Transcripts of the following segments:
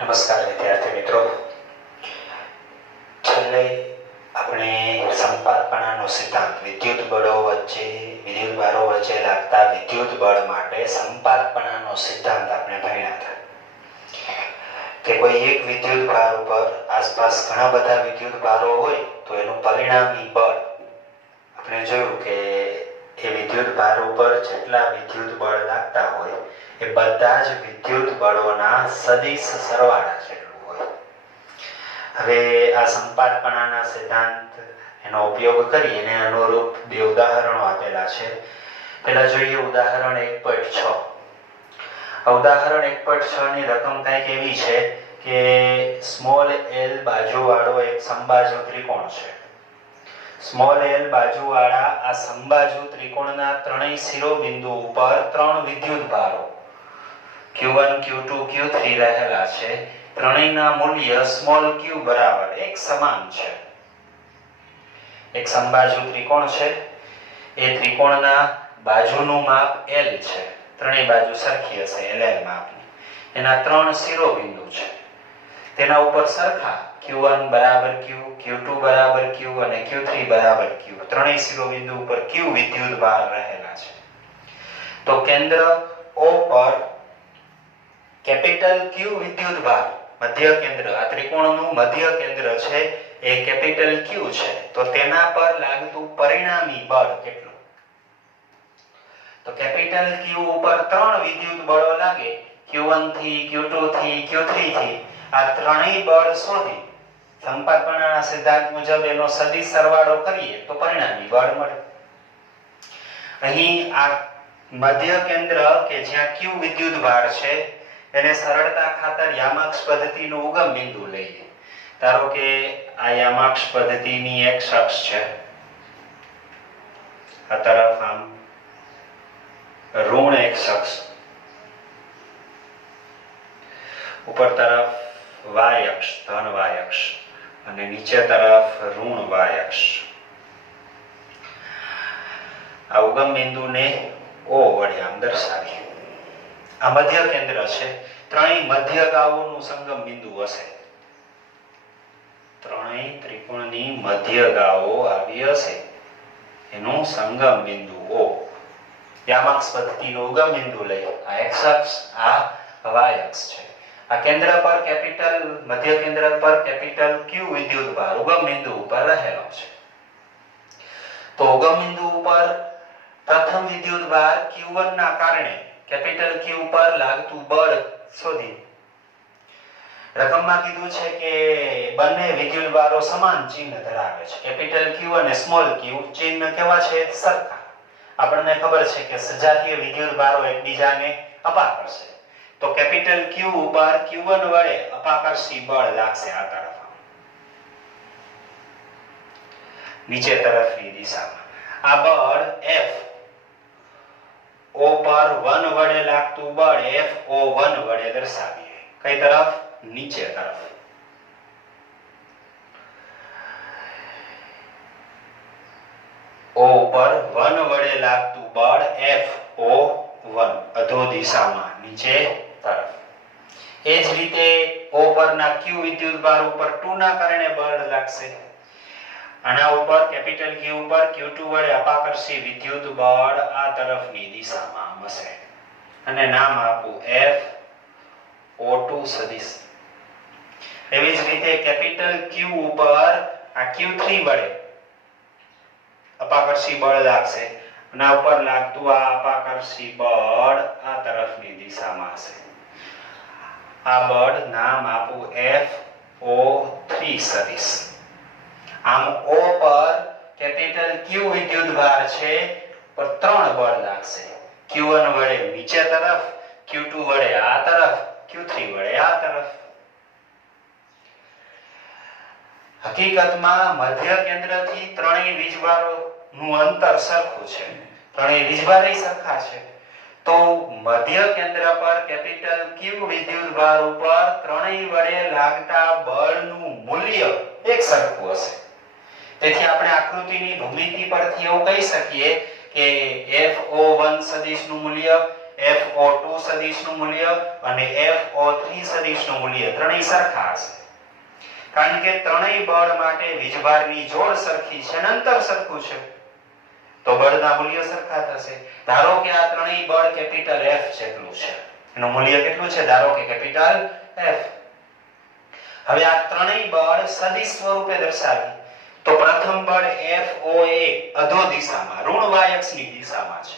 નમસ્કાર વિદ્યાર્થી મિત્રો, છેલ્લે આપણે સંપાતપણાનો સિદ્ધાંત વિદ્યુત ભારો વચ્ચે લાગતા વિદ્યુત બળ માટે સંપાતપણાનો સિદ્ધાંત આપણે ભણ્યા હતા કે કોઈ એક વિદ્યુત ભાર ઉપર આસપાસ ઘણા બધા વિદ્યુત ભારો હોય તો એનું પરિણામી બળ આપણે જોયું કે એ વિદ્યુત ભાર ઉપર જેટલા વિદ્યુત બળ લાગતા હોય એ બધા જ વિદ્યુત બળોના સદિશ સરવાળા જેટલું હોય। હવે આ સંપાતપણાના સિદ્ધાંત એનો ઉપયોગ કરી એને અનુરૂપ બે ઉદાહરણો આપેલા છે। પહેલા જોઈએ ઉદાહરણ 1.6। ઉદાહરણ 1.6 ની રકમ કંઈક એવી છે કે સ્મોલ l બાજુવાળો એક સમબાજુ ત્રિકોણ છે। સ્મોલ l બાજુવાળા આ સમબાજુ ત્રિકોણના ત્રણેય શિરોબિંદુ ઉપર ત્રણ વિદ્યુત ભારો Q1 Q2 Q3 રહેલા છે। ત્રણેયના મૂલ્ય સ્મોલ q બરાબર એક સમાન છે। એક સમબાજુ ત્રિકોણ છે, એ ત્રિકોણના બાજુનું માપ l છે, ત્રણેય બાજુ સરખી હશે ll માપની। એના ત્રણ શિરોબિંદુ છે, તેના ઉપર સરખા Q1 બરાબર q, Q2 બરાબર q અને Q3 બરાબર q, ત્રણેય શિરોબિંદુ ઉપર q વિદ્યુત ભાર રહેલા છે। તો કેન્દ્ર O પર કેપિટલ Q વિદ્યુત ભાર, મધ્ય કેન્દ્ર, આ ત્રિકોણનું મધ્ય કેન્દ્ર છે એ કેપિટલ Q છે, તો તેના પર લાગતું પરિણામી બળ કેટલું? તો કેપિટલ Q ઉપર ત્રણ વિદ્યુત બળો લાગે, Q1 થી Q2 થી Q3 થી, આ ત્રણેય બળ શોધી સંપાતપણાના સિદ્ધાંત મુજબ એનો સદિશ સરવાળો કરીએ તો પરિણામી બળ મળે। અહીં આ મધ્ય કેન્દ્ર કે જ્યાં Q વિદ્યુત ભાર છે એને સરળતા ખાતર યામાક્ષ પદ્ધતિનું ઉગમ બિંદુ લઈએ। ધારો કે આ યામાક્ષ પદ્ધતિની એક અક્ષ છે, આ તરફ આમ ઋણ x અક્ષ, ઉપર તરફ y અક્ષ, ધન y અક્ષ, અને નીચે તરફ ઋણ y અક્ષ। આ ઉગમ બિંદુને O વડે આમ દર્શાવીએ। આ મધ્ય કેન્દ્ર છે, ત્રણેય મધ્યગાઓનું સંગમ બિંદુ હશે, ત્રણેય ત્રિકોણની મધ્યગાઓ આવી હશે, એનું સંગમ બિંદુ O। યામાક્ષ પદ્ધતિનું ઉગમ બિંદુ લઈ આ x અક્ષ, આ y અક્ષ છે। આ કેન્દ્ર પર કેપિટલ, મધ્ય કેન્દ્ર પર કેપિટલ Q વિદ્યુત ભાર ઉગમ બિંદુ ઉપર રહેલો છે। તો ઉગમ બિંદુ ઉપર પ્રથમ વિદ્યુત ભાર Q1 ના કારણે કેપિટલ Q પર લાગતું બળ શોધી। રકમમાં કીધું છે કે બંને વિદ્યુત ભારો સમાન ચિહ્ન ધરાવે છે, કેપિટલ Q અને સ્મોલ q ચિહ્ન કેવા છે? સરખા। આપણને ખબર છે કે સજાતીય વિદ્યુત ભારો એકબીજાને અપાકર્ષે, તો કેપિટલ Q ઉપર Q1 વડે અપાકર્ષી બળ લાગશે આ તરફ, નીચે તરફની દિશામાં। આ બળ F O પર 1 વડે લાગતું બળ FO1 વડે દર્શાવીએ। કઈ તરફ? નીચે તરફ। O પર 1 વડે લાગતું બળ FO1 અધો દિશામાં નીચે તરફ। એ જ રીતે O પરના Q વિદ્યુત ભાર ઉપર 2 ના કારણે બળ લાગશે। આના ઉપર કેપિટલ Q ઉપર Q2 વડે અપાકર્ષી વિદ્યુત બળ આ તરફની દિશામાં હશે, અને નામ આપું FO2 સદિશ। એવી જ રીતે કેપિટલ Q ઉપર આ Q3 વડે અપાકર્ષી બળ લાગશે, આના ઉપર લાગતું આ અપાકર્ષી બળ આ તરફની દિશામાં હશે। આ બળ નામ આપું FO3 સદિશ। આમ O પર કેપિટલ Q વિદ્યુત ભાર છે પર ત્રણ બળ લાગશે, Q1 વડે નીચે તરફ, Q2 વડે આ તરફ, Q3 વડે આ તરફ। હકીકતમાં મધ્ય કેન્દ્રથી ત્રણેય વીજભારોનું અંતર સરખું છે, ત્રણેય વીજભારો સરખા છે, તો મધ્ય કેન્દ્ર પર કેપિટલ Q વિદ્યુત ભાર ઉપર ત્રણેય વડે લાગતા બળનું મૂલ્ય એક સરખું હશે। તેથી આપણે આકૃતિની ભૂમિતિ પરથી એવું કહી શકીએ કે FO1 સદિશનું મૂલ્ય FO2 સદિશનું મૂલ્ય અને FO3 સદિશનું મૂલ્ય ત્રણેય સરખા હશે, કારણ કે ત્રણેય બળ માટે વીજભારની જોડ સરખી છે અને અંતર સરખું છે, તો બળના મૂલ્ય સરખા થશે. ધારો કે આ ત્રણેય બળ કેપિટલ F જેટલું છે, એનું મૂલ્ય કેટલું છે? ધારો કે કેપિટલ F. હવે આ ત્રણેય બળ સદિશ સ્વરૂપે દર્શાવી તો પ્રથમ બળ FOA અધો દિશામાં ઋણ y અક્ષની દિશામાં છે.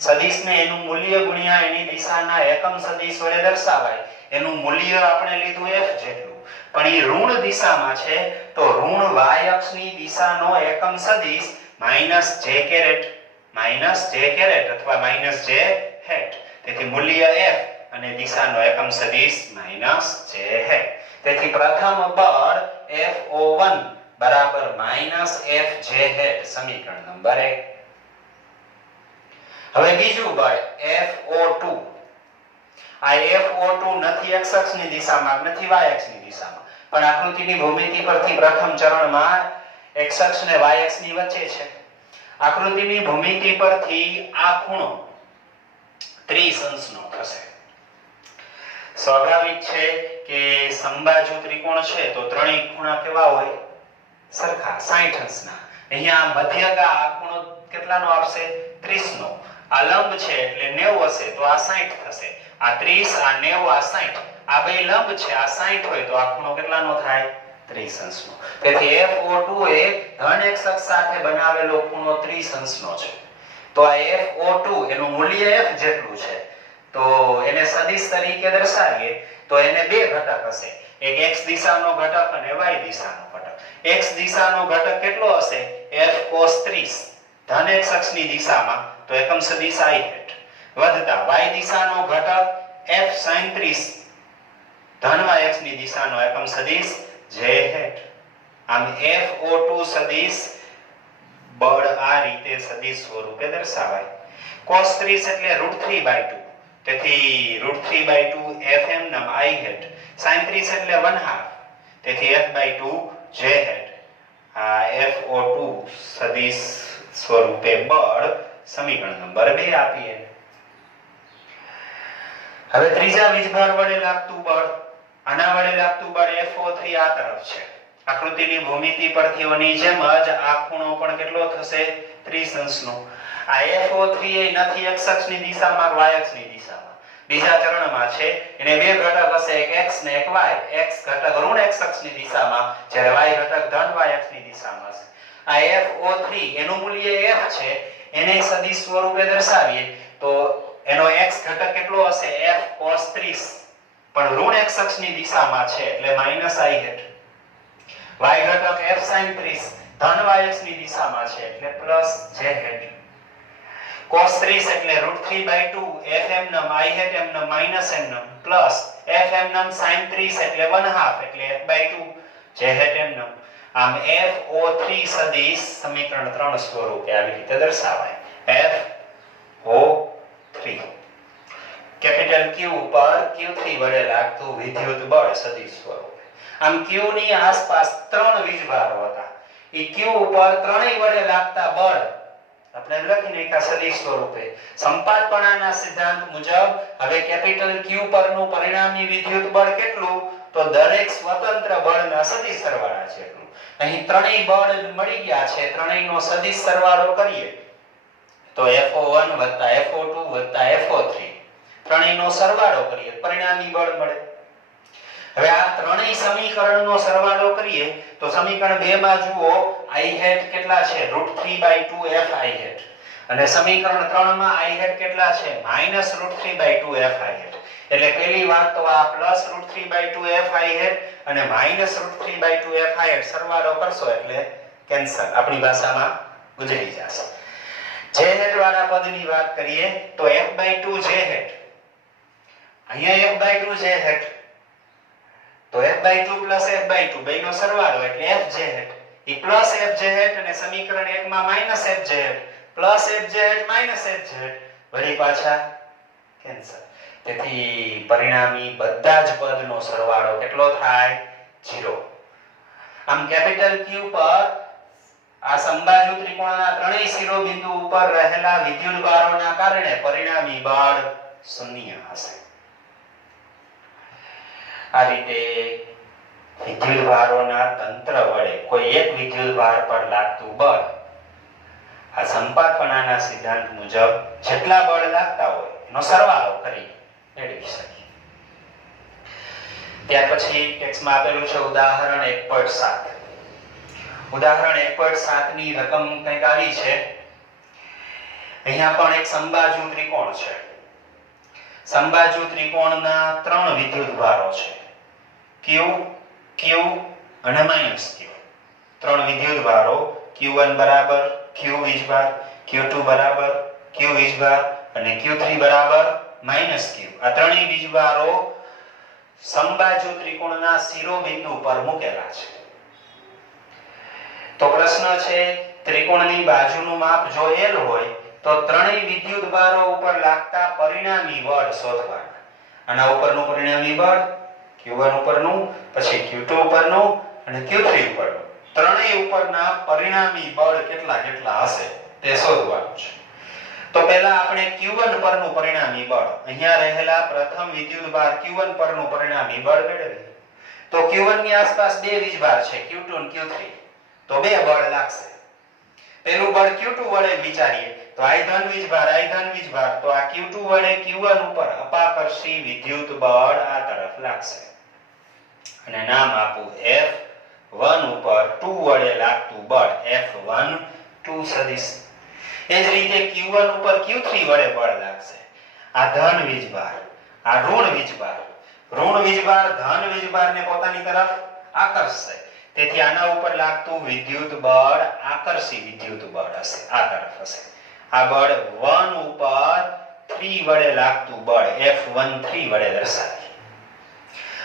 સદિશને એનું મૂલ્ય ગુણ્યા એની દિશાના એકમ સદિશ વડે દર્શાવાય. એનું મૂલ્ય આપણે લીધું F જેટલું, પણ એ ઋણ દિશામાં છે તો ઋણ y અક્ષની દિશાનો એકમ સદિશ -j કેરેટ અથવા -j હેટ. તેથી મૂલ્ય F અને દિશાનો એકમ સદિશ -j હેટ. તેથી પ્રથમ બળ FO1 બરાબર -fj હેટ, સમીકરણ નંબર 1. હવે બીજું બળ FO2. આ FO2 નથી x અક્ષની દિશામાં, નથી y અક્ષની દિશામાં, પણ આકૃતિની ભૂમિતિ પરથી પ્રથમ ચરણમાં x અક્ષ ને y અક્ષની વચ્ચે છે. આકૃતિની ભૂમિતિ પરથી આ ખૂણો 30 અંશનો થશે. સ્વાભાવિક છે કે સમબાજુ ત્રિકોણ છે તો ત્રણેય ખૂણા કેવા હોય? સરખા, 60 અંશના. અહીંયા મધ્યગા આ ખૂણો કેટલાનો આપશે? 30 નો. આ લંબ છે એટલે 90 હશે તો આ 60 થશે. આ 30, આ 90, આ 60. આ બે લંબ છે, આ 60 હોય તો આ ખૂણો કેટલાનો થાય? 30 અંશનો. તેથી FO2 એ ધન x અક્ષ સાથે બનાવેલો ખૂણો 30 અંશનો છે. તો આ FO2 એનું મૂલ્ય F જેટલું છે, તો એને સદિશ તરીકે દર્શાવીએ તો એને બે ઘટક હશે, એક x દિશાનો ઘટક અને y દિશાનો ઘટક. x દિશાનો ઘટક કેટલો હશે? F cos 30 ધન x અક્ષની દિશામાં, તો એકમ સદિશ I હેટ, વધતા y દિશાનો ઘટક F sin 30 ધન y અક્ષની દિશાનો એકમ સદિશ j હેટ. આમ FO2 સદિશ બળ આ રીતે સદિશ સ્વરૂપે દર્શાવાય. cos 30 એટલે √3/2, તેથી √3/2 Fm નમ I હેટ. sin 30 એટલે 1/2, તેથી F/2 j હેટ. આ FO2 સદિશ સ્વરૂપે બળ સમીકરણ નંબર 2 આપીએ. હવે ત્રીજા વીજભાર વડે લાગતું બળ, આના વડે લાગતું બળ FO3 આ તરફ છે. આકૃતિની ભૂમિતિ પરથીઓની જેમ જ આ ખૂણો પણ કેટલો થશે? 30 અંશનો. આ FO3 એ નથી x અક્ષની દિશામાં, y અક્ષની દિશામાં. બીજા ચરણમાં છે, એને બે ઘટક હશે, એક x ને એક y. x ઘટક ઋણ x અક્ષની દિશામાં, જ્યારે y ઘટક ધન y અક્ષની દિશામાં છે. આ FO3 એનું મૂલ્ય F છે, એને સદિશ સ્વરૂપે દર્શાવીએ તો એનો x ઘટક કેટલો હશે? F cos 30, પણ ઋણ x અક્ષની દિશામાં છે એટલે -I હેટ. y ઘટક F sin 30 ધન y અક્ષની દિશામાં છે એટલે +j હેટ. cos 30 એટલે √3/2 Fm નમ I હેટ m નમ -n નમ પ્લસ Fm નમ sin 30 એટલે 1/2 એટલે F/2 j હેટ m નમ. આમ FO3 સદિશ સમીકરણ 3 સ્વરૂપે આવી રીતે દર્શાવાય. FO3 કેપિટલ Q ઉપર Q3 વડે લાગતું વિદ્યુત બળ સદિશ સ્વરૂપે. આમ Q ની આસપાસ ત્રણ વીજભારો હતા. એ Q ઉપર ત્રણેય વડે લાગતા બળ આપણે લખી નાખ્યા સદિશ સ્વરૂપે. સંપાતપણાના સિદ્ધાંત મુજબ હવે કેપિટલ Q પરનું પરિણામી વિદ્યુત બળ કેટલું? તો દરેક સ્વતંત્ર બળના સદિશ સરવાળા જેટલું. અહીં ત્રણેય બળ મળી ગયા છે, ત્રણેયનો સદિશ સરવાળો કરીએ તો FO1 FO2 FO3 ત્રણેયનો સરવાળો કરીએ પરિણામી બળ મળે. હવે આ ત્રણેય સમીકરણનો સરવાળો કરીએ તો સમીકરણ 2 માં જુઓ I હેટ કેટલા છે? √3/2 Fi હેટ. અને સમીકરણ 3 માં I હેટ કેટલા છે? -√3/2 Fi હેટ. એટલે પહેલી વાત તો આ +√3/2 Fi હેટ અને -√3/2 Fi હેટ સરવાળો કરશો એટલે કેન્સલ, આપણી ભાષામાં ગુજરી જશે. j હેટ વાળા પદની વાત કરીએ તો F/2 j હેટ. અહીંયા F/2 j હેટ, તો F/2 F/2 બેનો સરવાળો એટલે Fj હેટ. ઈ +Fj હેટ અને સમીકરણ 1 માં -Fj hat, +Fj hat -Fj hat વળી પાછા કેન્સલ. તેથી પરિણામી બધા જ પદનો સરવાળો કેટલો થાય? 0. આમ કેપિટલ Q પર આ સમબાજુ ત્રિકોણના ત્રણેય શિરોબિંદુ ઉપર રહેલા વિદ્યુત ભારોના કારણે પરિણામી બળ શૂન્ય હશે. આ રીતે વિદ્યુત ભારોના તંત્ર વડે કોઈ એક વિદ્યુત ભાર પર લાગતું બળ આ સંપાતપણાના સિદ્ધાંત મુજબ જેટલા બળ લાગતા હોય એનો સરવાળો કરી મેળવી શકીએ. ત્યાર પછી ટેક્સ્ટમાં આપેલું છે ઉદાહરણ 1.7. ઉદાહરણ 1.7 ની રકમ કંઈક આવી છે. અહીંયા પણ એક સમબાજુ ત્રિકોણ છે. સમબાજુ ત્રિકોણના ત્રણ વિદ્યુત ભારો છે, Q, Q અને -Q. ત્રણ વિદ્યુત ભારો Q1 બરાબર Q વીજભાર, Q2 બરાબર Q વીજભાર અને Q3 બરાબર -Q. આ ત્રણેય વીજભારો સમબાજુ ત્રિકોણના શિરોબિંદુ પર મૂકેલા છે. તો પ્રશ્ન છે, ત્રિકોણની બાજુનું માપ જો L હોય તો ત્રણેય વિદ્યુત ભારો ઉપર લાગતા પરિણામી બળ શોધવાના. આના ઉપરનું પરિણામી બળ Q1 ઉપરનું, પછી Q2 ઉપરનું અને Q3 ઉપરનું, ત્રણેય ઉપરના પરિણામી બળ કેટલા કેટલા હશે તે શોધવાનું છે. તો પહેલા આપણે Q1 પરનું પરિણામી બળ, અહીંયા રહેલા પ્રથમ વિદ્યુત ભાર Q1 પરનું પરિણામી બળ મેળવીએ. તો Q1 ની આસપાસ બે વીજભાર છે, Q2 અને Q3. તો બે બળ લાગશે. પહેલું બળ Q2 વડે વિચારીએ તો I ધન વીજભાર, તો આ Q2 વડે Q1 ઉપર અપાકર્ષી વિદ્યુત બળ આ તરફ લાગશે અને નામ આપું F1 ઉપર 2 વડે લાગતું બળ F12 સદિશ. એ જ રીતે Q1 ઉપર Q3 વડે બળ લાગશે. આ ધન વીજભાર, આ ઋણ વીજભાર. ઋણ વીજભાર ધન વીજભારને પોતાની તરફ આકર્ષશે. તેથી આના ઉપર લાગતું વિદ્યુત બળ આકર્ષી વિદ્યુત બળ હશે, આ તરફ હશે. આ બળ 1 ઉપર 3 વડે લાગતું બળ F13 વડે દર્શાવીએ.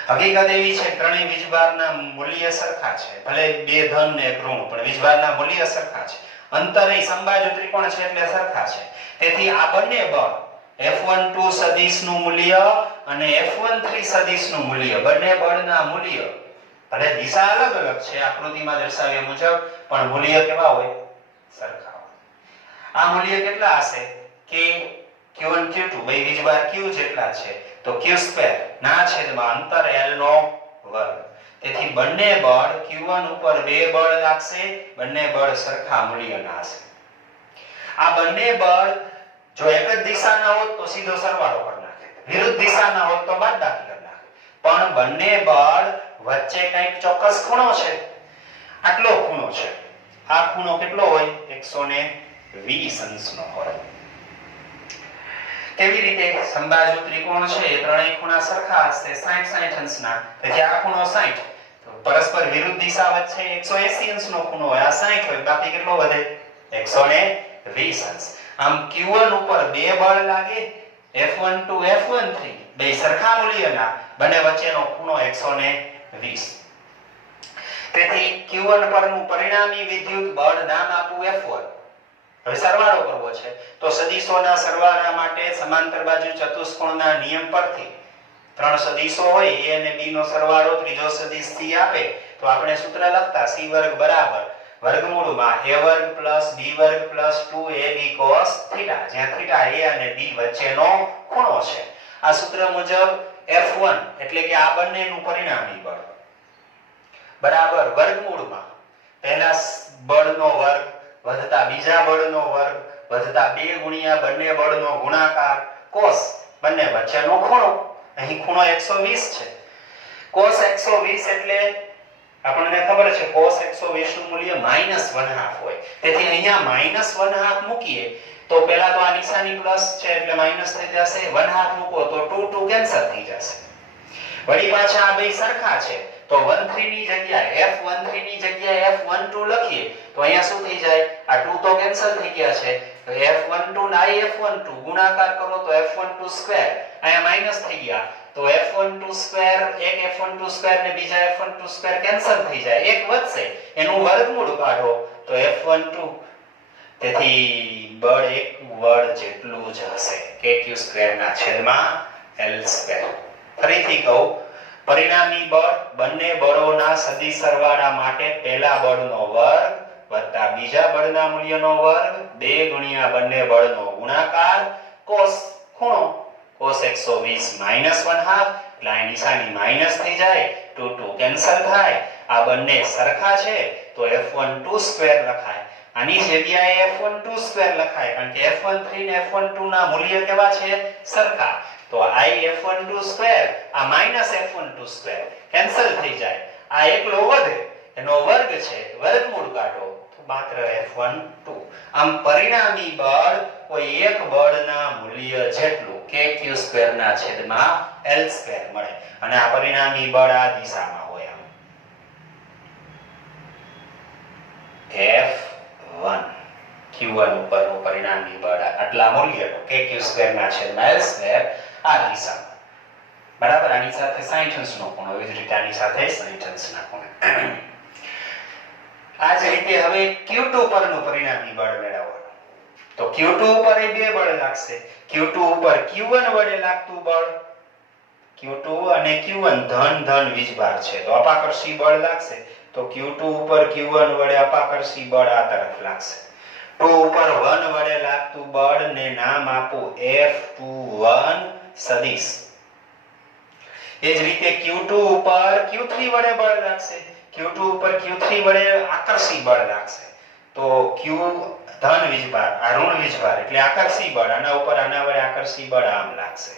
હકીકત એવી છે ત્રણેય વીજભારના મૂલ્ય સરખા છે, ભલે બે ધન ને એક ઋણ, પણ વીજભારના મૂલ્ય સરખા છે. અંતરે સમબાજુ ત્રિકોણ છે એટલે સરખા છે. તેથી આ બંને બળ F12 સદિશનું મૂલ્ય અને F13 સદિશનું મૂલ્ય, બંને બળના મૂલ્ય ભલે દિશા અલગ અલગ છે આકૃતિમાં દર્શાવ્યા મુજબ, પણ મૂલ્ય કેવા હોય? સરખા હોય. આ મૂલ્ય કેટલા હશે કે Q1 Q2 બે વીજભાર Q જેટલા છે, તો Q2 ના છેદમાં અંતર L નો વર્ગ. તેથી બંને બળ Q1 ઉપર બે બળ લાગશે, બંને બળ સરખા મૂલ્યના હશે. આ બંને બળ જો એક જ દિશાના હોત તો સીધો સરવાળો કરી નાખે, વિરુદ્ધ દિશાના હોત તો બાદબાકી કરી નાખે. પણ બંને બળ વચ્ચે કંઈક ચોક્કસ ખૂણો છે. આટલો ખૂણો છે. આ ખૂણો કેટલો હોય? 120 અંશનો હોય. કેવી રીતે? સમબાજુ ત્રિકોણ છે, ત્રણેય ખૂણા સરખા હશે 60-60 અંશના. તેથી આ ખૂણો 60, તો પરસ્પર વિરુદ્ધ દિશા વચ્ચે 180 અંશનો ખૂણો હોય. આ 60 હોય, બાકી કેટલો વધે? 120 અંશ. આમ Q1 ઉપર બે બળ લાગે, F12 F13 બે સરખા મૂલ્યના, બંને વચ્ચેનો ખૂણો 120. તેથી Q1 પરનું પરિણામી વિદ્યુત બળ નામ આપું F1. હવે સરવાળો કરવો છે તો સદિશોના સરવાળા માટે સમાંતર બાજુ ચતુષ્કોણના નિયમ પરથી ત્રણ સદિશો હોય, A અને B નો સરવાળો ત્રીજો સદિશ C આપે તો આપણે સૂત્ર લખતા C વર્ગ બરાબર વર્ગમૂળમાં A વર્ગ પ્લસ B વર્ગ પ્લસ 2AB cos થીટા, જ્યાં થીટા A અને B વચ્ચેનો ખૂણો છે. આ સૂત્ર મુજબ F1 એટલે કે આ બંનેનું પરિણામી બળ બરાબર વર્ગમૂળમાં પહેલા બળનો વર્ગ વધતા બીજા બળનો વર્ગ વધતા 2 ગુણ્યા બંને બળનો ગુણાકાર cos બંને વચ્ચેનો ખૂણો. અહીં ખૂણો 120 છે. cos 120 એટલે આપણને ખબર છે cos 120 નું મૂલ્ય -1/2 હોય. તેથી અહીંયા -1/2 મૂકીએ તો પહેલા તો આ નિશાની પ્લસ છે એટલે માઈનસ થઈ જશે, 1/2 મૂકો તો 2 કેન્સલ થઈ જશે. વળી પાછા આ બે સરખા છે તો 13 ની જગ્યાએ F13 ની જગ્યાએ F12 લખીએ તો અહીંયા શું થઈ જાય? આ 2 તો કેન્સલ થઈ ગયા છે, તો F12 ના F12 ગુણાકાર કરો તો F12 સ્ક્વેર, અહીંયા માઈનસ થઈ ગયા તો F12 સ્ક્વેર, એક F12 સ્ક્વેર ને બીજા F12 સ્ક્વેર કેન્સલ થઈ જાય, એક વધશે એનું વર્ગમૂળ કાઢો તો F12. તેથી બળ એક બળ જેટલું જ હશે, kq સ્ક્વેર ના છેદમાં l સ્ક્વેર. ફરીથી કહું, પરિણામી બળ બંને બળોના સદિશ સરવાળા માટે પહેલા બળનો વર્ગ વત્તા બીજા બળના મૂલ્યનો વર્ગ 2 ગુણ્યા બંને બળનો ગુણાકાર cos ખૂણો cos 120 -1/2 એટલે આ નિશાની માઈનસ થઈ જાય 2 કેન્સલ થાય આ બંને સરખા છે તો f12 સ્ક્વેર લખાય આની જગ્યાએ f12 સ્ક્વેર લખાય કારણ કે f13 ને f12 ના મૂલ્ય કેવા છે સરખા તો I f12 સ્ક્વેર આ -f12 સ્ક્વેર કેન્સલ થઈ જાય આ એકલો વધે એનો વર્ગ છે વર્ગમૂળ કાઢો તો માત્ર f12 આમ પરિણામી બળ કોઈ એક બળના મૂલ્ય જેટલું kq સ્ક્વેર ના છેદમાં l સ્ક્વેર મળે અને આ પરિણામી બળ આ દિશામાં હોય આમ f1 q1 ઉપરનું પરિણામી બળ આટલા મૂલ્યનો kq સ્ક્વેર ના છેદમાં l સ્ક્વેર આ દિશામાં બરાબર આની સાથે 60 અંશનો ખૂણો એવી જ રીતે આની સાથે 60 અંશના ખૂણે આ જ રીતે હવે q2 પરનું પરિણામી બળ મેળવવાનું તો q2 ઉપર એ બે બળ લાગશે q2 ઉપર q1 વડે લાગતું બળ q2 અને q1 ધન વીજભાર છે તો અપાકર્ષી બળ લાગશે તો q2 ઉપર q1 વડે અપાકર્ષી બળ આ તરફ લાગશે 2 ઉપર 1 વડે લાગતું બળ ને નામ આપું F21 સદિશ એ જ રીતે q2 ઉપર q3 વડે બળ લાગશે q2 ઉપર q3 વડે આકર્ષી બળ લાગશે તો q ધન વીજભાર આ ઋણ વીજભાર એટલે આકર્ષી બળ આના ઉપર આના વડે આકર્ષી બળ આમ લાગશે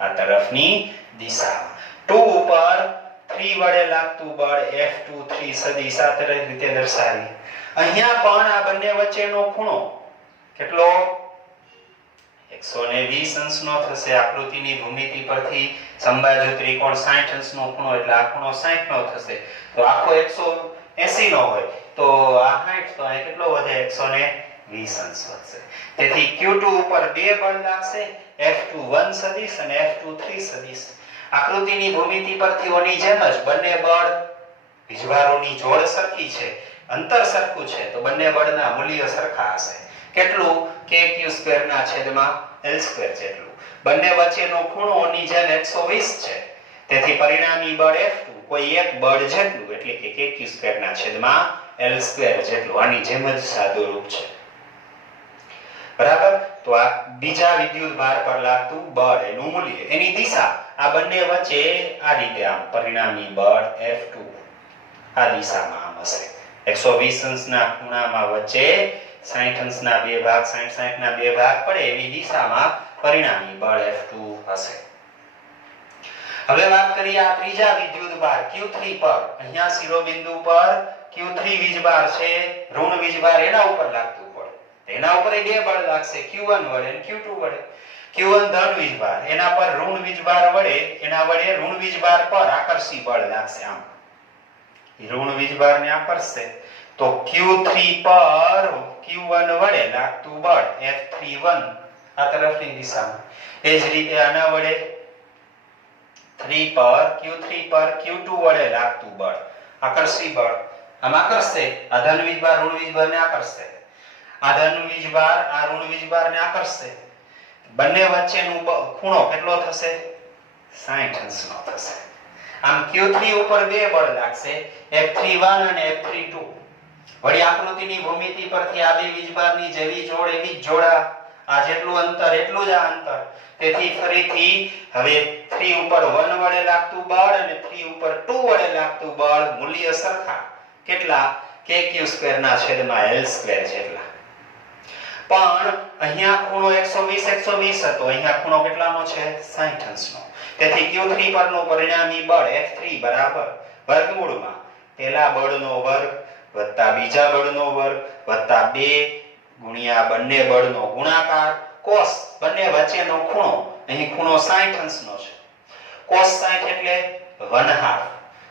આ તરફની દિશામાં 2 ઉપર 3 વડે લાગતું બળ F23 સદિશ આ રીતે દર્શાવી અહીંયા પણ આ બંને વચ્ચેનો ખૂણો કેટલો 120 અંશનો થશે આકૃતિની ભૂમિતિ પરથી સમબાજુ ત્રિકોણ 60 અંશનો ખૂણો એટલે આ ખૂણો 60 નો થશે તો આખો 180 નો હોય તો આ 60 તો આ કેટલો વધે 120 અંશ વધશે તેથી q2 ઉપર બે બળ લાગશે F21 સદિશ અને F23 સદિશ આકૃતિની ભૂમિતિ પરથી ઓની જેમ જ બંને બળ વીજભારોની જોડ સરખી છે અંતર સરખું છે તો બંને બળના મૂલ્ય સરખા હશે કેટલું kq સ્ક્વેર ના છેદમાં l સ્ક્વેર જેટલું બંને વચ્ચેનો ખૂણો ઓની જેમ 120 છે તેથી પરિણામી બળ F2 કોઈ એક બળ જેટલું એટલે કે kq સ્ક્વેર ના છેદમાં l સ્ક્વેર જેટલું આની જેમ જ સાદું રૂપ છે બરાબર તો આ બીજા વિદ્યુત ભાર પર લાગતું બળ એનું મૂલ્ય એની દિશા આ બંને વચ્ચે આ રીતે આમ પરિણામી બળ F2 આ દિશામાં આમ હશે 120 અંશના ખૂણામાં વચ્ચે 60 અંશના બે ભાગ 60 ના બે ભાગ પડે એવી દિશામાં પરિણામી બળ F2 હશે હવે વાત કરીએ આ ત્રીજા વિદ્યુત ભાર Q3 પર અહીંયા શિરોબિંદુ પર Q3 વીજભાર છે ઋણ વીજભાર એના ઉપર લાગતું બળ એના ઉપર બે બળ લાગશે Q1 વડે અને Q2 વડે Q1 ધન વીજભાર એના પર ઋણ વીજભાર વડે એના વડે ઋણ વીજભાર પર આકર્ષી બળ લાગશે આમ ઋણ વીજભારને આકર્ષશે તો Q3 પર Q1 વડે લાગતું બળ F31 આ તરફની દિશામાં એ જ રીતે આના વડે 3 પર Q3 પર Q2 વડે લાગતું બળ આકર્ષી બળ આમ આકર્ષશે આ ધન વીજભાર ઋણ વીજભારને આકર્ષશે આ ધન વીજભાર આ ઋણ વીજભારને આકર્ષશે બંને વચ્ચેનો ખૂણો કેટલો થશે 60 અંશનો થશે આમ Q3 ઉપર બે બળ લાગશે F31 અને F32 વળી આકૃતિની ભૂમિતિ પરથી આ બે વીજભારની જેવી જોડ એવી જ જોડા આ જેટલું અંતર એટલું જ આ અંતર તેથી ફરીથી હવે 3 ઉપર 1 વડે લાગતું બળ અને 3 ઉપર 2 વડે લાગતું બળ મૂલ્ય સરખા કેટલા kq સ્ક્વેર ના છેદમાં l સ્ક્વેર જેટલા પણ અહીંયા ખૂણો 120 હતો અહીંયા ખૂણો કેટલાનો છે 60 અંશનો તેથી Q3 પરનું પરિણામી બળ F3 બરાબર વર્ગમૂળમાં પહેલા બળનો વર્ગ વત્તા બીજા બળનો વર્ગ વત્તા 2 ગુણ્યા બંને બળનો ગુણાકાર cos બંને વચ્ચેનો ખૂણો અહીં ખૂણો 60 અંશનો છે cos 60 એટલે 1/2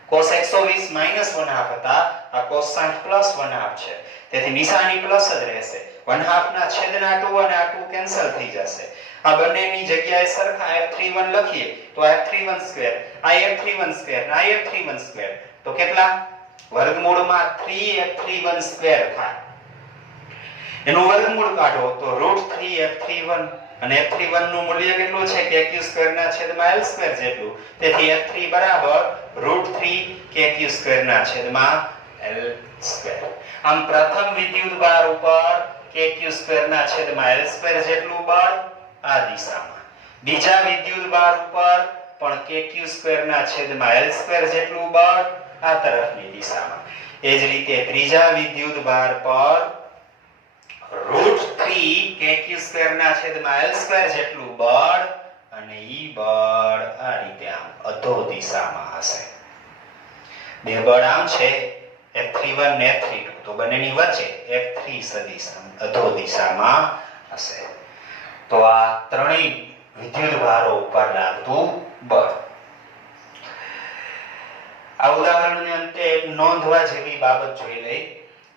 cos 120 -1/2 હતા આ cos 60 +1/2 છે તેથી નિશાની પ્લસ જ રહેશે 1/2 ના છેદના 2 અને આ 2 કેન્સલ થઈ જશે આ બંનેની જગ્યાએ સરખા F31 લખીએ તો F31 સ્ક્વેર આ F31 સ્ક્વેર આ F31 સ્ક્વેર તો કેટલા વર્ગમૂળમાં 3F31 સ્ક્વેર થાય એનું વર્ગમૂળ કાઢો તો √3F31 અને F31 નું મૂલ્ય કેટલું છે kq સ્ક્વેર ના છેદમાં l સ્ક્વેર જેટલું તેથી F3 બરાબર √3 kq સ્ક્વેર ના છેદમાં l સ્ક્વેર આમ પ્રથમ વિદ્યુત ભાર ઉપર kq² ના છેદમાં l² જેટલું બળ આ દિશામાં, બીજા વિદ્યુત ભાર ઉપર પણ kq² ના છેદમાં l² જેટલું બળ આ તરફની દિશામાં. એ જ રીતે ત્રીજા વિદ્યુત ભાર પર √3 kq² ના છેદમાં l² જેટલું બળ અને ઈ બળ આ રીતે આમ અધો દિશામાં હશે. બે બળ આમ છે F31 ને F32, તો બંનેની વચ્ચે F3 સદિશ અધો દિશામાં હશે. તો આ ત્રણેય વિદ્યુત ભારો ઉપર લાગતું બળ. આ ઉદાહરણને અંતે એક નોંધવા જેવી બાબત જોઈ લઈ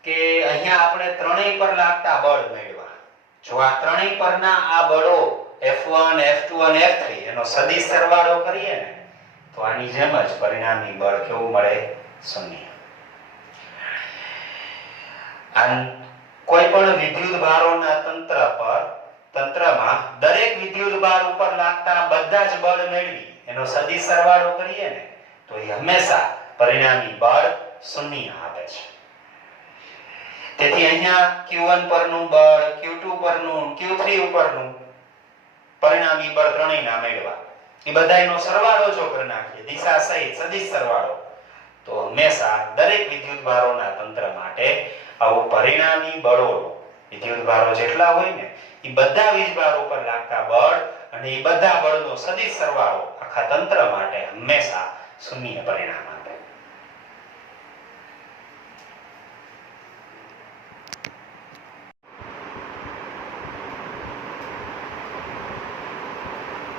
કે અહીંયા આપણે ત્રણેય પર લાગતા બળ મેળવ્યા. જો આ ત્રણેય પરના આ બળો F1, F2 અને F3 એનો સદિશ સરવાળો કરીએ ને તો આની જેમ જ પરિણામી બળ કેવું મળે? શૂન્ય. કોઈ પણ વિદ્યુત ભારોના તંત્રમાં દરેક વિદ્યુત ભાર ઉપર લાગતા બધા જ બળ મેળવી એનો સદિશ સરવાળો કરીએ ને તો એ હંમેશા પરિણામી બળ શૂન્ય આપે છે. તેથી અહીંયા Q1 પરનું બળ, Q2 પરનું, Q3 ઉપરનું પરિણામી બળ ત્રણેયના મેળવા એ બધાયનો સરવાળો જો કરી નાખીએ દિશા સહિત સદિશ સરવાળો તો હંમેશા દરેક વિદ્યુત ભારોના તંત્ર માટે આવું પરિણામી બળો વિદ્યુત ભારો જેટલા હોય ને એ બધા વીજભારો પર લાગતા બળ અને એ બધા બળનો સદિશ સરવાળો આખા તંત્ર માટે હંમેશા શૂન્ય પરિણામ આપે.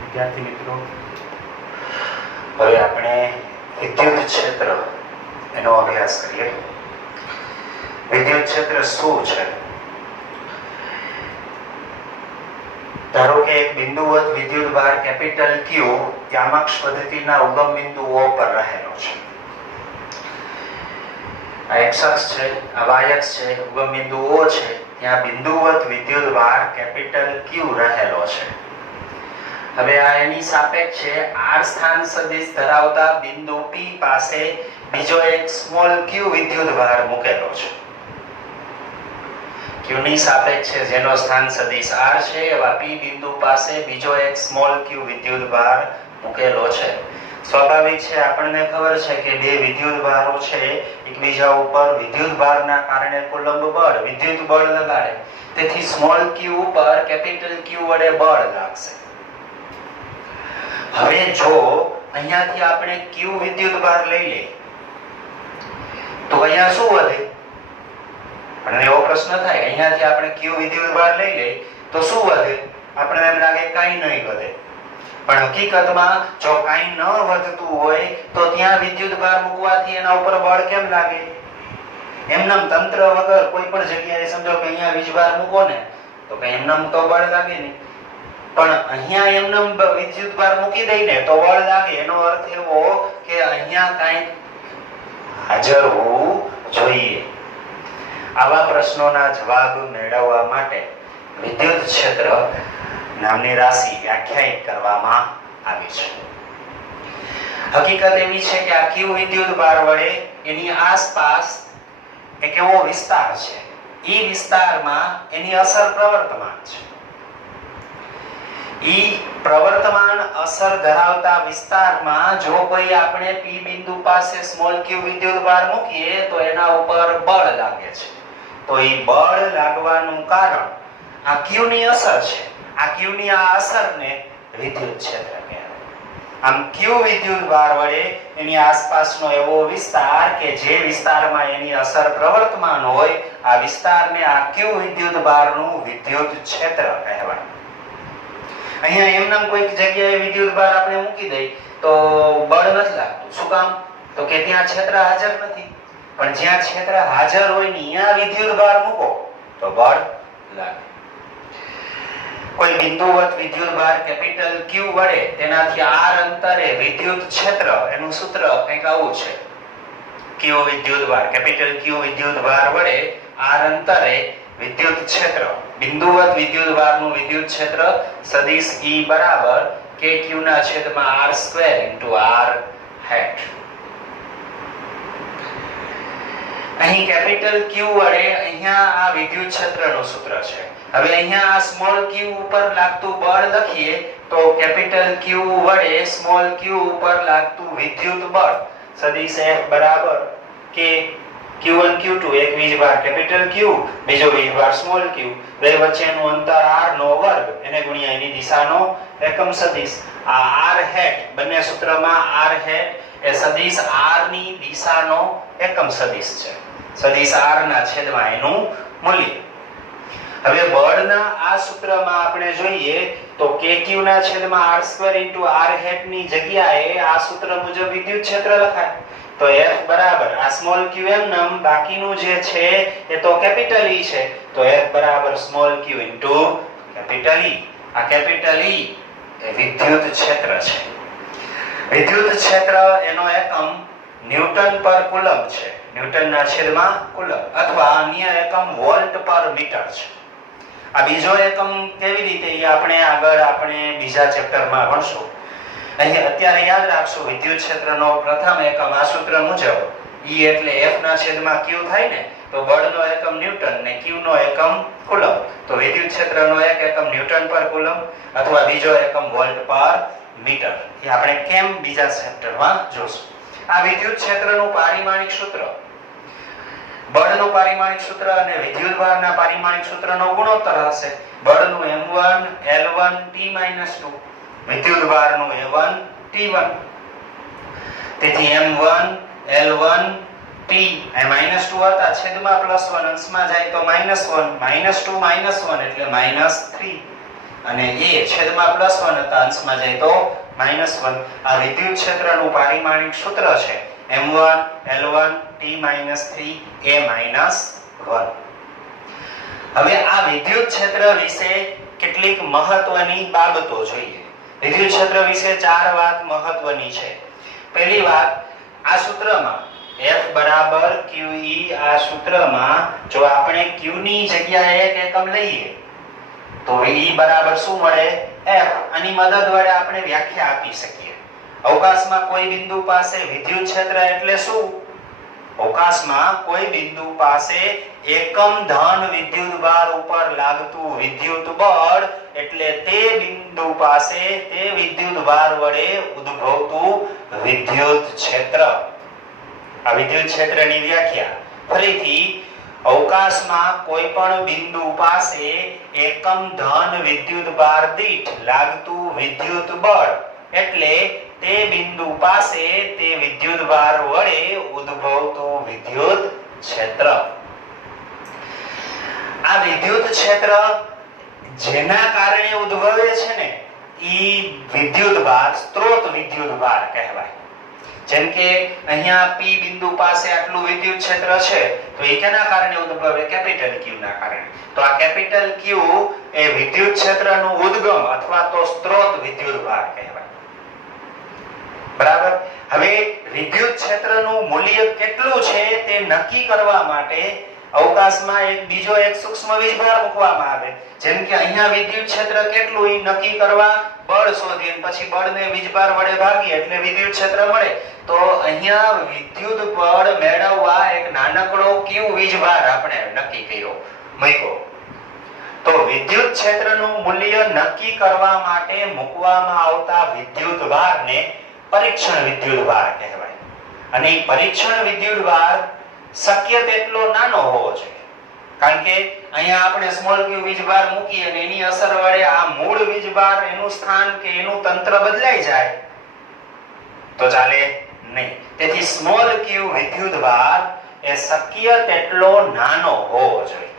વિદ્યાર્થી મિત્રો, હવે આપણે વિદ્યુત ક્ષેત્ર એનો અભ્યાસ કરીએ. વિદ્યુત ક્ષેત્ર શું છે? ધારો કે એક બિંદુવત વિદ્યુત ભાર કેપિટલ Q યામક્ષ પદ્ધતિના ઉગમ બિંદુ O પર રહેલો છે. આ x અક્ષ છે, આ y અક્ષ છે, ઉગમ બિંદુ O છે, ત્યાં બિંદુવત વિદ્યુત ભાર કેપિટલ Q રહેલો છે. હવે આ એની સાપેક્ષે r સ્થાન સદિશ ધરાવતા બિંદુ P પાસે બીજો એક સ્મોલ q વિદ્યુત ભાર મૂકેલો છે. q ની સાપેક્ષે જેનો સ્થાન સદિશ r છે એવા P બિંદુ પાસે બીજો એક સ્મોલ q વિદ્યુત ભાર મૂકેલો છે. સ્વાભાવિક છે, આપણને ખબર છે કે બે વિદ્યુત ભારો છે એકબીજા ઉપર વિદ્યુત ભારના કારણે કુલંબ બળ વિદ્યુત બળ લગાડે, તેથી સ્મોલ q ઉપર કેપિટલ Q વડે બળ લાગશે. હવે જો અહીંયાથી આપણે q વિદ્યુત ભાર લઈ લઈએ તો અહીંયા શું વધે? પણ એવો પ્રશ્ન થાય, અહીંયાથી આપણે q વિદ્યુત ભાર લઈ લઈએ તો શું વધે? આપણે એમ લાગે કાઈ નહીં વધે. પણ હકીકતમાં જો કાઈ ન વધતું હોય તો ત્યાં વિદ્યુત ભાર મૂકવાથી એના ઉપર બળ કેમ લાગે? એમનામ તંત્ર વગર કોઈ પણ જગ્યાએ સમજો કે અહીંયા વીજભાર મૂકો ને તો કે એમનામ તો બળ લાગે નહીં, પણ અહીંયા એમનામ વિદ્યુત ભાર મૂકી દઈને તો બળ લાગે. એનો અર્થ એવો કે અહીંયા કાઈ હાજર હોવું જોઈએ. આવા પ્રશ્નોના જવાબ મેળવવા માટે વિદ્યુત ક્ષેત્ર નામની રાશિ વ્યાખ્યાયિત કરવામાં આવી છે. હકીકત એવી છે કે આ q વિદ્યુત ભાર વડે એની આસપાસ એક એવો વિસ્તાર છે, એ વિસ્તારમાં એની અસર પ્રવર્તમાન છે. ઈ પ્રવર્તમાન અસર ધરાવતા વિસ્તારમાં જો કોઈ આપણે P બિંદુ પાસે સ્મોલ q વિદ્યુત ભાર મૂકીએ તો એના ઉપર બળ લાગે છે. તો ઈ બળ લાગવાનું કારણ આ q ની અસર છે. આ q ની આ અસરને વિદ્યુત ક્ષેત્ર કહેવાય. આમ q વિદ્યુત ભાર વડે એની આસપાસનો એવો વિસ્તાર કે જે વિસ્તારમાં એની અસર પ્રવર્તમાન હોય આ વિસ્તારને આ q વિદ્યુત ભારનું વિદ્યુત ક્ષેત્ર કહેવાય. અહીંયા એમનામ કોઈક જગ્યાએ વિદ્યુત ભાર આપણે મૂકી દઈ તો બળ નથી લાગતું. શું કામ? તો કે ત્યાં ક્ષેત્ર હાજર નથી. પણ જ્યાં ક્ષેત્ર હાજર હોય ને ત્યાં વિદ્યુત ભાર મૂકો તો બળ લાગે. કોઈ બિંદુવત વિદ્યુત ભાર કેપિટલ Q વડે તેનાથી r અંતરે વિદ્યુત ક્ષેત્ર, એનું સૂત્ર કંઈક આવું છે. Q વિદ્યુત ભાર કેપિટલ Q વિદ્યુત ભાર વડે r અંતરે વિદ્યુત ક્ષેત્ર, બિંદુવત વિદ્યુત ભારનું વિદ્યુત ક્ષેત્ર સદિશ E બરાબર kq ના છેદમાં r² * r hat. અહીં કેપિટલ Q વડે અહીંયા આ વિદ્યુત ક્ષેત્રનું સૂત્ર છે. હવે અહીંયા આ સ્મોલ q ઉપર લાગતું બળ લખીએ તો કેપિટલ Q વડે સ્મોલ q ઉપર લાગતું વિદ્યુત બળ સદિશ F બરાબર કે Q1 Q2 એક વીજભાર કેપિટલ Q બીજો વીજભાર સ્મોલ q બે વચ્ચેનું અંતર r નો વર્ગ એને ગુણ્યા એની દિશાનો એકમ સદિશ આ r હેટ બંને સૂત્રમાં r હેટ એ સદિશ r ની દિશાનો એકમ સદિશ છે. સદિશ r ના છેદમાં એનું મૂલ્ય. હવે બળના આ સૂત્રમાં આપણે જોઈએ તો kq ના છેદમાં r2 r હેટ ની જગ્યાએ આ સૂત્ર મુજબ વિદ્યુત ક્ષેત્ર લખાય તો F બરાબર આ સ્મોલ q એમ નામ બાકીનું જે છે એ તો કેપિટલ E છે તો F બરાબર સ્મોલ q કેપિટલ E. આ કેપિટલ E એ વિદ્યુત ક્ષેત્ર છે. વિદ્યુત ક્ષેત્ર એનો એકમ ન્યૂટન પર કુલમ છે. ન્યૂટનના છેદમાં કુલમ અથવા અન્ય એકમ વોલ્ટ પર મીટર છે. આ બીજો એકમ કેવી રીતે એ આપણે બીજા ચેપ્ટરમાં ભણશું. અહીં અત્યારે યાદ રાખશું વિદ્યુત ક્ષેત્રનો પ્રથમ એકમ આ સૂત્ર મુજબ E એટલે F ના છેદમાં Q થાય ને તો બળનો એકમ ન્યૂટન ને Q નો એકમ કુલમ તો વિદ્યુત ક્ષેત્રનો એક એકમ ન્યૂટન પર કુલમ અથવા બીજો એકમ વોલ્ટ પર મીટર. એ આપણે કેમ બીજા ચેપ્ટરમાં જોશું. આ વિદ્યુત ક્ષેત્રનું પારિમાણિક સૂત્ર બળનું પારિમાણિક સૂત્ર અને વિદ્યુતભારના પારિમાણિક સૂત્રનો ગુણોત્તર હશે. બળનું m1 l1 t-2 વિદ્યુતભારનું a1 t1 તેથી m1 l1 t એ -2 હતા છેદમાં +1 અંશમાં જાય તો -1 -2 -1 એટલે -3 અને a છેદમાં +1 હતા અંશમાં જાય તો -1. આ વિદ્યુત ક્ષેત્રનું પારિમાણિક સૂત્ર છે m1 l1 t-3 a -1. હવે આ વિદ્યુત ક્ષેત્ર વિશે કેટલીક મહત્વની બાબતો જોઈએ. વિદ્યુત ક્ષેત્ર વિશે ચાર વાત મહત્વની છે. પહેલી વાત આ સૂત્રમાં F બરાબર QE આ સૂત્રમાં જો આપણે Q ની જગ્યાએ એક એકમ લઈએ તો E બરાબર શું મળે F. આની મદદ વડે આપણે વ્યાખ્યા આપી શકીએ. અવકાશમાં કોઈ બિંદુ પાસે વિદ્યુત ક્ષેત્ર એટલે શું? અવકાશમાં કોઈ બિંદુ પાસે એકમ ધન વિદ્યુતભાર ઉપર લાગતું વિદ્યુત બળ એટલે તે બિંદુ પાસે તે વિદ્યુતભાર વડે ઉદ્ભવતું વિદ્યુત ક્ષેત્ર. આ વિદ્યુત ક્ષેત્રની વ્યાખ્યા ફરીથી અવકાશમાં કોઈ પણ બિંદુ પાસે એકમ ધન વિદ્યુતભાર દીઠ લાગતું વિદ્યુત બળ એટલે તે બિંદુ પાસે તે વિદ્યુતભાર વડે ઉદ્ભવતું વિદ્યુત ક્ષેત્ર. આ વિદ્યુત ક્ષેત્ર જેના કારણે ઉદ્ભવે છે ને ઈ વિદ્યુતભાર સ્ત્રોત વિદ્યુતભાર કહેવાય. જેમ કે અહીંયા P બિંદુ પાસે આટલું વિદ્યુત ક્ષેત્ર છે તો એ કેના કારણે ઉદ્ભવે કેપિટલ Q ના કારણે. તો આ કેપિટલ Q એ વિદ્યુત ક્ષેત્રનું ઉદ્ગમ અથવા તો સ્ત્રોત વિદ્યુતભાર કહેવાય. બરાબર. હવે વિદ્યુત ક્ષેત્રનું મૂલ્ય કેટલું છે તે નક્કી કરવા માટે અવકાશમાં બીજો એક સૂક્ષ્મ વીજભાર મૂકવામાં આવે. જેમ કે અહીંયા વિદ્યુત ક્ષેત્ર કેટલું એ નક્કી કરવા બળ શોધીએ પછી બળને વીજભાર વડે ભાગીએ એટલે વિદ્યુત ક્ષેત્ર મળે. તો અહીંયા વિદ્યુત બળ મેળવવા એક નાનકડો q વીજભાર આપણે નક્કી કર્યો મૂક્યો. તો વિદ્યુત ક્ષેત્રનું મૂલ્ય નક્કી કરવા માટે મૂકવામાં આવતા વિદ્યુતભારને પરીક્ષણ વિદ્યુતભાર કહેવાય. અને એ પરીક્ષણ વિદ્યુતભાર શક્ય તેટલો નાનો હોવો જોઈએ. કારણ કે અહીંયા આપણે સ્મોલ q વીજભાર મૂકીએ અને એની અસર વડે આ મૂળ વીજભાર એનું સ્થાન કે એનું તંત્ર બદલાઈ જાય તો ચાલે નહીં. તેથી સ્મોલ q વિદ્યુતભાર એ શક્ય તેટલો નાનો હોવો જોઈએ.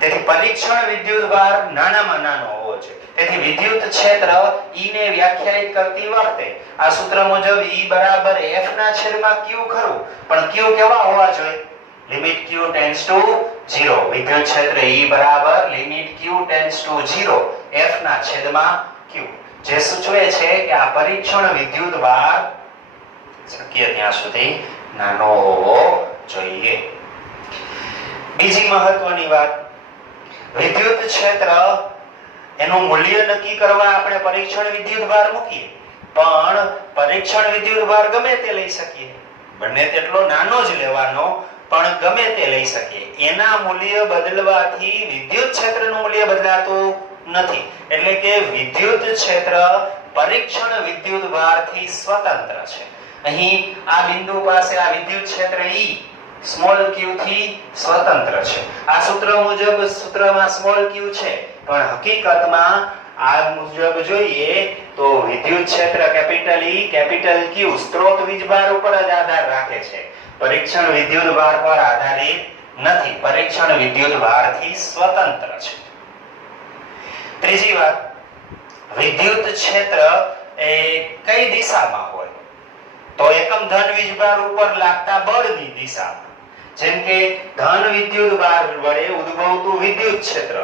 તેથી પરીક્ષણ વિદ્યુતભાર નાનામાં નાનો હોવો જોઈએ. તેથી વિદ્યુત ક્ષેત્ર E ને વ્યાખ્યાયિત કરતી વખતે આ સૂત્ર મુજબ E બરાબર F ના છેદમાં Q ખરું પણ Q કેવા હોવા જોઈએ? Limit Q tends to 0. વિદ્યુત ક્ષેત્ર E બરાબર limit Q tends to 0 F ના છેદમાં Q જે સૂચવે છે કે આ પરીક્ષણ વિદ્યુતભાર શક્ય ત્યાં સુધી નાનો હોવો જોઈએ. બીજી મહત્વની વાત વિદ્યુત ક્ષેત્ર એનું મૂલ્ય નક્કી કરવા આપણે પરીક્ષણ વિદ્યુતભાર મૂકીએ પણ પરીક્ષણ વિદ્યુતભાર ગમે તે લઈ શકીએ બંને તેટલો નાનો જ લેવાનો પણ ગમે તે લઈ શકીએ. એના મૂલ્ય બદલવાથી વિદ્યુત ક્ષેત્રનું મૂલ્ય બદલાતું નથી. એટલે કે વિદ્યુત ક્ષેત્ર પરીક્ષણ વિદ્યુત ભારથી સ્વતંત્ર છે. અહીં આ બિંદુ પાસે આ વિદ્યુત ક્ષેત્ર E સ્મોલ q થી સ્વતંત્ર છે. આ સૂત્ર મુજબ સૂત્રમાં સ્મોલ q છે, પણ હકીકતમાં આ મુજબ જોઈએ તો વિદ્યુત ક્ષેત્ર કેપિટલ E કેપિટલ Q સ્ત્રોત વીજભાર ઉપર જ આધાર રાખે છે. પરીક્ષણ વિદ્યુત ભાર પર આધારિત નથી. પરીક્ષણ વિદ્યુત ભારથી સ્વતંત્ર છે. ત્રીજી વાત, વિદ્યુત ક્ષેત્ર એ કઈ દિશામાં હોય? તો એકમ ધન વીજભાર ઉપર લાગતા બળની દિશામાં. જેમ કે ધન વિદ્યુત ભાર વડે ઉદ્ભવતું વિદ્યુત ક્ષેત્ર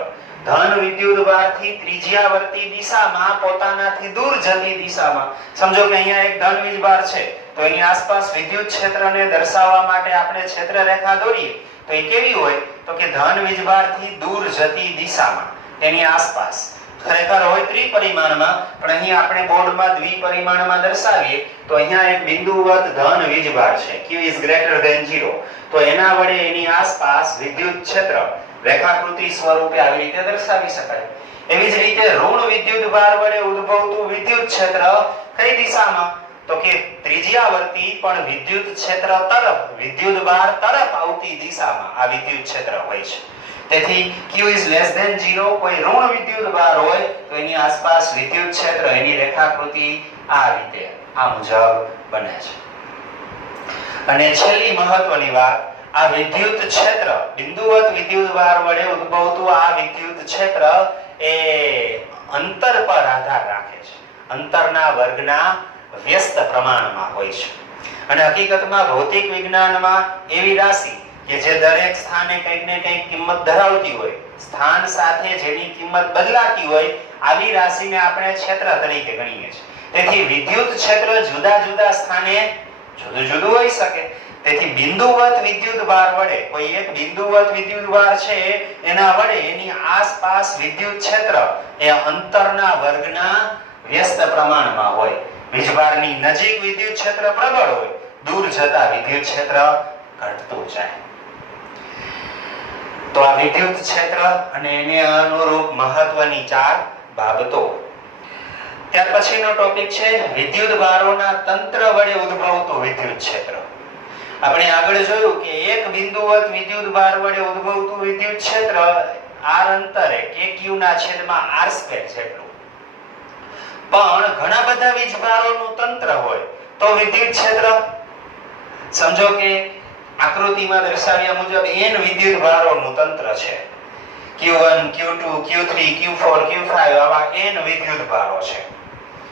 ધન વિદ્યુત ભારથી ત્રિજ્યાવર્તી દિશામાં પોતાનાથી દૂર જતી દિશામાં. સમજો કે અહીંયા એક ધન વીજભાર છે, તો એની આસપાસ વિદ્યુત ક્ષેત્રને દર્શાવવા માટે આપણે ક્ષેત્ર રેખા દોરીએ તો એ કેવી હોય? તો કે ધન વીજભારથી દૂર જતી દિશામાં તેની આસપાસ. ખરેખર હોય ત્રિપરિમાણમાં, પણ અહીં આપણે બોર્ડમાં દ્વિપરિમાણમાં દર્શાવીએ તો અહીંયા એક બિંદુવત ધન વીજભાર છે, q is greater than 0. તો એના વડે એની આસપાસ વિદ્યુત ક્ષેત્ર રેખાકૃતિ સ્વરૂપે આવી રીતે દર્શાવી શકાય. એવી જ રીતે ઋણ વિદ્યુત ભાર વડે ઉદ્ભવતું વિદ્યુત ક્ષેત્ર કઈ દિશામાં? તો કે ત્રિજ્યાવર્તી પણ વિદ્યુત ક્ષેત્ર તરફ વિદ્યુત ભાર તરફ આવતી દિશામાં આ વિદ્યુત ક્ષેત્ર હોય છે. તેથી q is less than 0 કોઈ ઋણ વિદ્યુત ભાર હોય તો એની આસપાસ વિદ્યુત ક્ષેત્ર એની રેખાકૃતિ આ રીતે આ મુજબ બને છે. અને છેલ્લી મહત્વની વાત, આ વિદ્યુત ક્ષેત્ર બિંદુવત વિદ્યુત ભાર વડે ઉદ્ભવતું આ વિદ્યુત ક્ષેત્ર એ અંતર પર આધાર રાખે છે. અંતરના વર્ગના વ્યસ્ત પ્રમાણમાં હોય છે. અને હકીકતમાં ભૌતિક વિજ્ઞાનમાં એવી રાશિ કે જે દરેક સ્થાને કંઈક ને કંઈક કિંમત ધરાવતી હોય, સ્થાન સાથે જેની કિંમત બદલાતી હોય, આવી રાશિને આપણે ક્ષેત્ર તરીકે ગણીએ છીએ. તેથી વિદ્યુત ક્ષેત્ર જુદા જુદા સ્થાને જુદું જુદું હોઈ શકે. તેથી બિંદુવત વિદ્યુત ભાર વડે કોઈ એક બિંદુવત વિદ્યુત ભાર છે એના વડે એની આસપાસ વિદ્યુત ક્ષેત્ર એ અંતરના વર્ગના વ્યસ્ત પ્રમાણમાં હોય. વીજભારની નજીક વિદ્યુત ક્ષેત્ર પ્રબળ હોય, દૂર જતા વિદ્યુત ક્ષેત્ર ઘટતું જાય. તો આ વિદ્યુત ક્ષેત્ર અને એને અનુરૂપ મહત્વની 4 બાબતો. ત્યાર પછીનો ટોપિક છે વિદ્યુત ભારોના તંત્ર વડે ઉદ્ભવતું વિદ્યુત ક્ષેત્ર. આપણે આગળ જોયું કે એક બિંદુવત વિદ્યુત ભાર વડે ઉદ્ભવતું વિદ્યુત ક્ષેત્ર r અંતરે kq ના છેદમાં r² જેટલું. પણ ઘણા બધા વીજભારોનું તંત્ર હોય તો વિદ્યુત ક્ષેત્ર, સમજો કે આકૃતિમાં દર્શાવ્યા મુજબ n વિદ્યુત ભારોનું તંત્ર છે. q1 q2 q3 q4 q5 આવા n વિદ્યુત ભારો છે.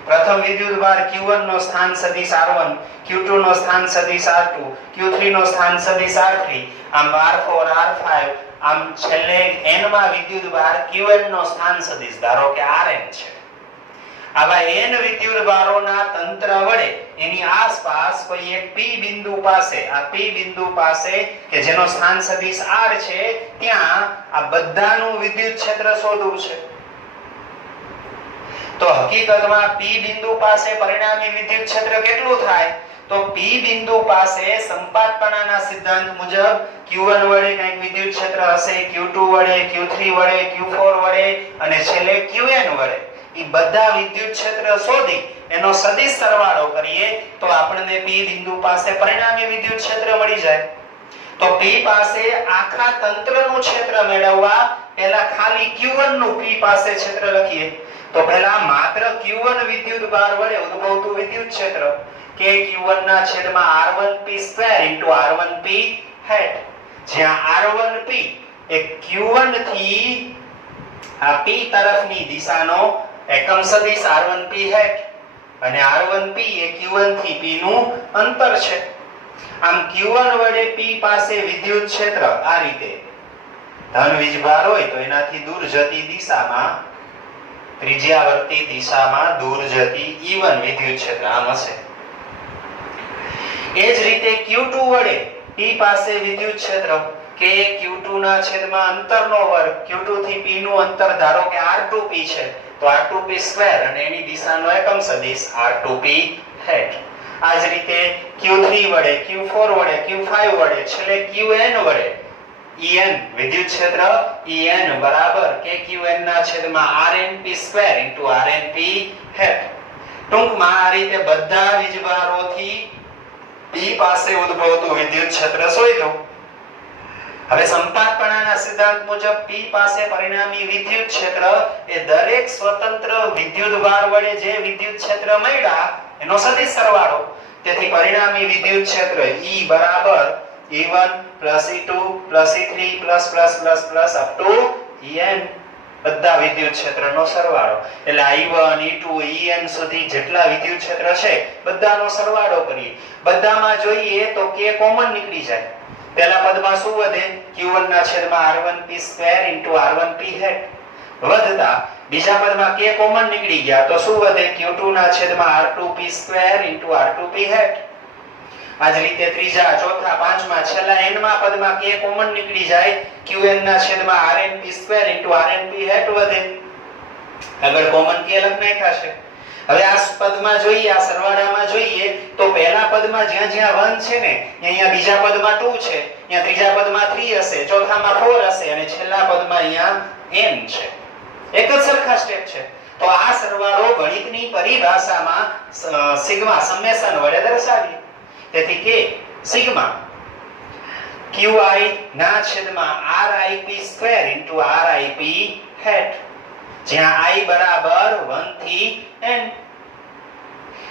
પ્રથમ વિદ્યુત ભાર q1 નો સ્થાન સદિશ r1, q2 નો સ્થાન સદિશ r2, q3 નો સ્થાન સદિશ r3, આમ r4 r5, આમ છેલ્લે n માં વિદ્યુત ભાર qn નો સ્થાન સદિશ ધારો કે rn છે. આવા n વિદ્યુત ભારોના તંત્ર વડે એની આસપાસ કોઈ એક p બિંદુ પાસે, આ p બિંદુ પાસે કે જેનો સ્થાન સદિશ r છે, ત્યાં આ બધાનું વિદ્યુત ક્ષેત્ર શોધવું છે. તો હકીકતમાં p બિંદુ પાસે પરિણામી વિદ્યુત ક્ષેત્ર કેટલું થાય? તો p બિંદુ પાસે સંપાતપણાના સિદ્ધાંત મુજબ q1 વડે કંઈક વિદ્યુત ક્ષેત્ર હશે, q2 વડે, q3 વડે, q4 વડે અને છેલ્લે qn વડે. એ બધા વિદ્યુત ક્ષેત્ર શોધી એનો સદિશ સરવાળો કરીએ તો આપણને p બિંદુ પાસે પરિણામી વિદ્યુત ક્ષેત્ર મળી જાય. તો p પાસે આખા તંત્રનું ક્ષેત્ર મેળવવા પહેલા ખાલી q1 નું p પાસે ક્ષેત્ર લખીએ. તો પહેલા માત્ર q1 વિદ્યુત ભાર વડે ઉદ્ભવતું વિદ્યુત ક્ષેત્ર કે q1 ના છેદમાં r1p² r1p હેટ, જ્યાં r1p એ q1 થી આ p તરફની દિશાનો એકમ સદિશ r1p હેટ અને r1p એ q1 થી p નું અંતર છે. આમ q1 વડે p પાસે વિદ્યુત ક્ષેત્ર આ રીતે ધન વીજભાર હોય તો એનાથી દૂર જતી દિશામાં, ત્રિજ્યાવર્તી દિશામાં દૂર જતી E1 વિદ્યુત ક્ષેત્ર આમ હશે. એ જ રીતે q2 વડે p પાસે વિદ્યુત ક્ષેત્ર કે q2 ના છેદમાં અંતરનો વર્ગ, q2 થી p નું અંતર ધારો કે r2p છે તો r2p² અને એની દિશાનો એકમ સદિશ r2p હેટ. આ જ રીતે Q3 વડે Q4 વડે Q5 વડે છેલ્લે Qn વડે En વિદ્યુત ક્ષેત્ર En બરાબર kqn ના છેદમાં rnp² rnp હેટ. ટૂંકમાં આ રીતે બધા વીજભારોથી P પાસે ઉદ્ભવતું વિદ્યુત ક્ષેત્ર શોધ્યું. હવે સંપાતપણાના સિદ્ધાંત મુજબ P પાસે પરિણામી વિદ્યુત ક્ષેત્ર એ દરેક સ્વતંત્ર વિદ્યુતભાર વડે જે વિદ્યુત ક્ષેત્ર મળ્યા એનો સદિશ સરવાળો. તેથી પરિણામી વિદ્યુત ક્ષેત્ર E બરાબર E1 E2 E3 up to En બધા વિદ્યુત ક્ષેત્રનો સરવાળો. એટલે I1 E2 En સુધી જેટલા વિદ્યુત ક્ષેત્ર છે બધાનો સરવાળો કરીએ. બધામાં જોઈએ તો k કોમન નીકળી જાય. પહેલા પદમાં શું વધે? Q1 ના છેદમાં r1p² r1p હેટ વધતા બીજા પદમાં k કોમન નીકળી ગયા તો શું વધે? Q2 ના છેદમાં r2p² r2p હેટ. આ જ રીતે ત્રીજા ચોથા પાંચમા છેલ્લા n માં પદમાં k કોમન નીકળી જાય Qn ના છેદમાં rnp² rnp હેટ વધે. આગળ કોમન k લખ નાખ્યા છે. હવે આ પદમાં જોઈએ આ સરવાળામાં જોઈએ તો પહેલા પદમાં જ્યાં જ્યાં 1 છે ને અહીંયા બીજા પદમાં 2 છે, અહીંયા ત્રીજા પદમાં 3 હશે, ચોથામાં 4 હશે અને છેલ્લા પદમાં અહીંયા n છે. એક જ સરખા સ્ટેપ છે. તો આ સરવાળો ગણિતની પરિભાષામાં સિગ્મા સમેશન વડે દર્શાવીએ. તેથી કે સિગ્મા qi ના છેદમાં rip² rip હેટ જ્યાં I બરાબર 1 થી n.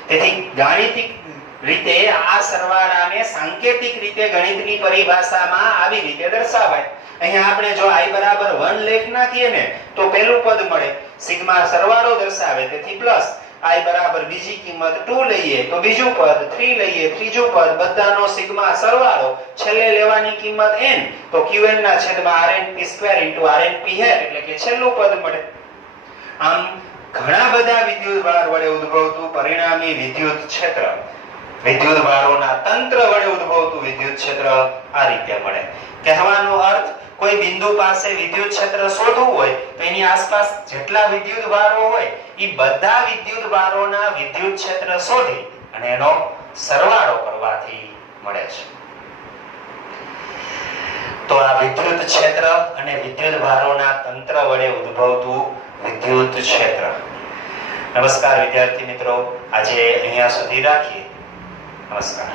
તેથી ગાણિતિક રીતે આ સરવાળાને સાંકેતિક રીતે ગણિતની પરિભાષામાં આવી રીતે દર્શાવાય. અહીંયા આપણે જો I બરાબર 1 લેખ નાખીએ ને તો પહેલું પદ મળે સિગ્મા સરવાળો દર્શાવે તેથી પ્લસ I બરાબર બીજી કિંમત 2 લઈએ તો બીજું પદ 3 લઈએ ત્રીજું પદ બધાનો સિગ્મા સરવાળો છેલ્લે લેવાની કિંમત n તો Qn ના છેદમાં rnp² rnp હેટ એટલે કે છેલ્લું પદ મળે. આમ ઘણા બધા વિદ્યુતભાર વડે ઉદ્ભવતું પરિણામી વિદ્યુત ક્ષેત્ર વિદ્યુતભારોના તંત્ર વડે ઉદ્ભવતું વિદ્યુત ક્ષેત્ર આ રીતે મળે. કહેવાનો અર્થ કોઈ બિંદુ પાસે વિદ્યુત ક્ષેત્ર શોધવું હોય તો એની આસપાસ જેટલા વિદ્યુતભારો હોય એ બધા વિદ્યુતભારોના વિદ્યુત ક્ષેત્ર શોધી અને એનો સરવાળો કરવાથી મળે છે. તો આ વિદ્યુત ક્ષેત્ર અને વિદ્યુતભારોના તંત્ર વડે ઉદ્ભવતું વિદ્યુત ક્ષેત્ર. નમસ્કાર વિદ્યાર્થી મિત્રો, આજે અહીંયા સુધી રાખીએ. નમસ્કાર.